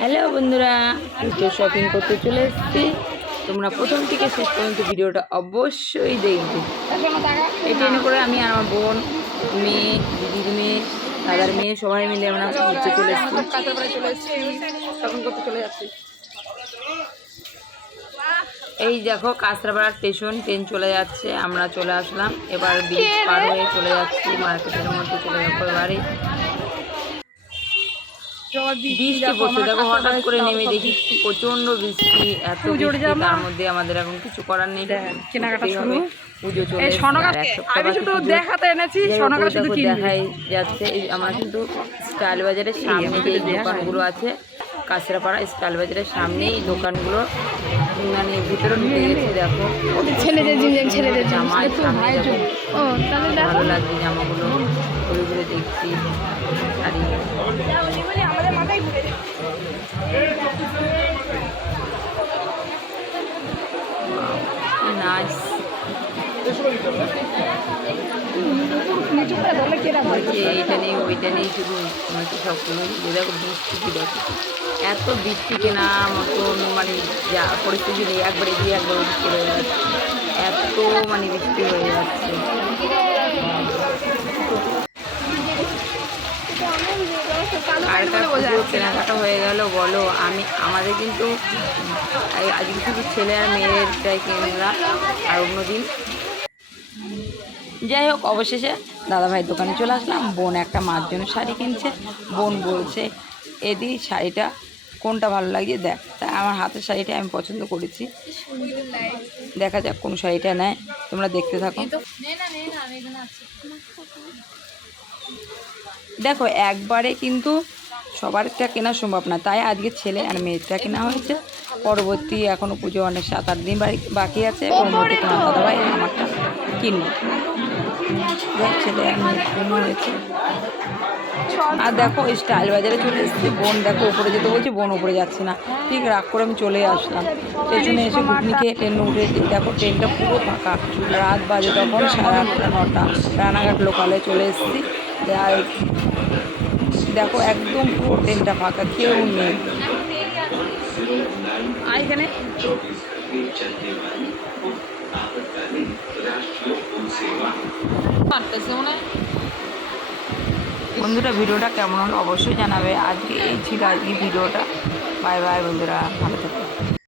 Hello বন্ধুরা তো shopping করতে চলে এসেছি। তোমরা প্রথম থেকে শেষ পর্যন্ত ভিডিওটা অবশ্যই দেখবে। এই ট্রেনে করে আমি আর আমার বোন মেয়ে দিদির মেয়ে, দাদার মেয়ে, সবাই মিলে আমরা চলে এসেছি। শপিং করতে চলে যাচ্ছি। এই দেখো কাঁচরাপাড়া স্টেশন ট্রেন চলে যাচ্ছে। আমরা চলে আসলাম। এবার ব্রিজ পার হয়ে চলে যাচ্ছি। মার্কেটের মধ্যে চলে যাব এবারে। বৃষ্টি পড়ছে। দেখো হঠাৎ করে নেমে দেখি প্রচণ্ড বৃষ্টি এত বৃষ্টি তার মধ্যে আমাদের এখন কিছু করার নেই। কেনাকাটা শুরু। পুজো চলে আমি শুধু দেখাতে এনেছি শুধু দেখাই যাচ্ছে। আমার কিন্তু স্টাইল বাজারের সামনে যে দোকানগুলো আছে কাঁচরাপাড়া স্টাইল বাজারের সামনে এই দোকানগুলো মানে ভিতরে ঢুকে গেছি দেখো। ছেলেদের জিনিস ছেলেদের জামা সামনে দেখো ও তাহলে দেখো। ভালো লাগছে জামাগুলো ওইগুলো দেখছি। শাড়ি। আমাদের করে কেনা হয় বলছে এইটা নেই ওইটা নেই শুধু হয়তো সব কোনো দেখো বৃষ্টি দেখো এত বৃষ্টি কেনা মতন মানে যা পরিস্থিতি নেই, একবার এগিয়ে, একবার ওদিক চলে যাচ্ছে। এত মানে বৃষ্টি হয়ে যাচ্ছে। আর পুজো কেনাকাটা হয়ে গেল, বলো, আমি, আমাদের কিন্তু আজকে শুধু ছেলে আর মেয়েরটাই কিনলাম আর অন্যদিন যাই হোক অবশেষে দাদাভাইয়ের দোকানে চলে আসলাম। বোন একটা মার জন্য শাড়ি কিনছে। বোন বলছে এদি শাড়িটা কোনটা ভালো লাগছে দেখ। তা আমার হাতের শাড়িটা আমি পছন্দ করেছি। দেখা যাক কোন শাড়িটা নেয়। তোমরা দেখতে থাকো। দেখো একবারে কিন্তু সবারটা কেনা সম্ভব না। তাই আজকে ছেলে আর মেয়েরটা কেনা হয়েছে। পরবর্তী এখনও পুজো অনেক সাত আট দিন বাড়ি বাকি আছে। ওর মধ্যে তোমার দাদাভাই আমারটা কিনবো। ছেলে আর হয়েছে আর দেখো স্টাইল বাজারে চলে এসেছি, বোন দেখো, উপরে যেতে বলছি, বোন উপরে যাচ্ছে না। ঠিক, রাগ করে আমি চলে আসলাম। স্টেশনে এসে ঘুগনি খেয়ে ট্রেনে উঠে দেখো ট্রেনটা পুরো ফাঁকা। রাত বাজে তখন সাড়ে আটটা, নটা। রানাঘাট লোকালে চলে এসেছি। আর দেখো, একদম পুরো ট্রেনটা ফাঁকা, কেউ নেই। এখানে বন্ধুরা, ভিডিওটা কেমন হলো অবশ্যই জানাবে। আজকে এই ছিল আজকে ভিডিওটা। বাই বাই বন্ধুরা, ভালো থেকো।